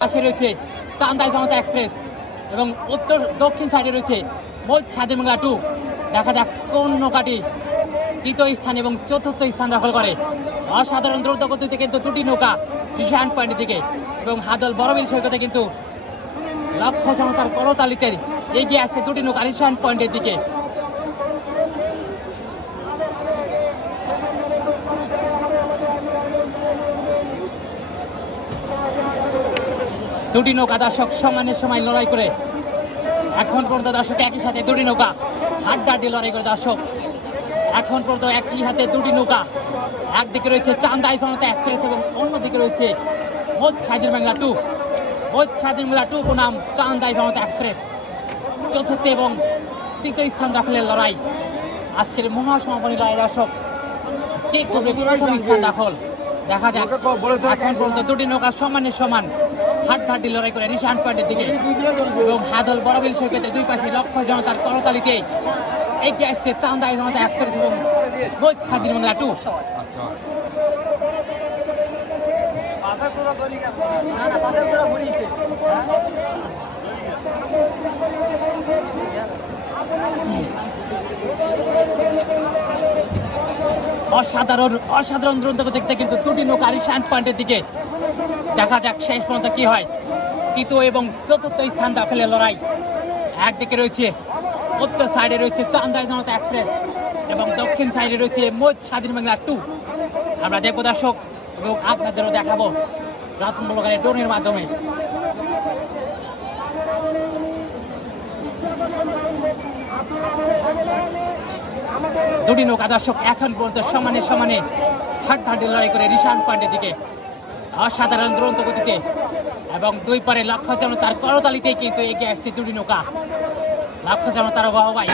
পাশে রয়েছে চান্দাই জনতা এক্সপ্রেস এবং উত্তর দক্ষিণ সাইডে রয়েছে মোট স্বাধীনবাংলা 2। দেখা যাক কোন নৌকাটি তৃতীয় স্থান এবং চতুর্থ স্থান দখল করে। অসাধারণ দ্রুত গতিতে কিন্তু দুটি নৌকা রিশান পয়েন্টের দিকে এবং হাদল বড়বিল সৈকতে কিন্তু লক্ষ্য জনতার করতালিতে এগিয়ে আসছে দুটি নৌকা রিশান পয়েন্টের দিকে। দুটি নৌকা দর্শক সমানের সময় লড়াই করে এখন পর্যন্ত দর্শক একই সাথে দুটি নৌকা হাড্ডাহাড্ডি লড়াই করে দর্শক এখন পর্যন্ত একই হাতে দুটি নৌকা। একদিকে রয়েছে চান্দাই জনতা এক্সপ্রেস এবং অন্যদিকে রয়েছে মোট স্বাধীনবাংলা 2। মোট স্বাধীনবাংলা 2 বনাম চান্দাই জনতা এক্সপ্রেস চতুর্থ এবং তৃতীয় স্থান দখলের লড়াই। আজকের মহাসমাপনী লড়াই দর্শক কে করবে প্রথম স্থান দখল দেখা যাক। এখন পর্যন্ত দুটি নৌকা সমানের সমান হাড্ডাহাড্ডি লড়াই করে রিশান পয়েন্টের দিকে এবং হাদল বড়বিল সৈকতে দুই পাশে লক্ষ্য জনতার করতালিতে এগিয়ে আসছে চান্দাই জনতা এক্সপ্রেস এবং মোট স্বাধীনবাংলা 2। অসাধারণ দুরন্ত দেখতে কিন্তু দুটি নৌকা রিশান পয়েন্টের দিকে। দেখা যাক শেষ পর্যন্ত কি হয়। তৃতীয় এবং চতুর্থ স্থান দখলের লড়াই। একদিকে রয়েছে উত্তর সাইডে রয়েছে চান্দাই জনতা এক্সপ্রেস এবং দক্ষিণ সাইডে রয়েছে মোট স্বাধীনবাংলা 2। আমরা দেখবো দর্শক এবং আপনাদেরও দেখাবো রত্নমূলকারী ড্রোনের মাধ্যমে। দুটি নৌকা দর্শক এখন পর্যন্ত সমানে সমানে হাড্ডাহাড্ডি লড়াই করে রিশান পয়েন্টের দিকে অসাধারণ দুরন্ত গতিতে এবং দুই পারে লক্ষ্য জনতার করতালিতেই কিন্তু এগিয়ে আসছে দুটি নৌকা। লক্ষ্য জনতার বাহবাই।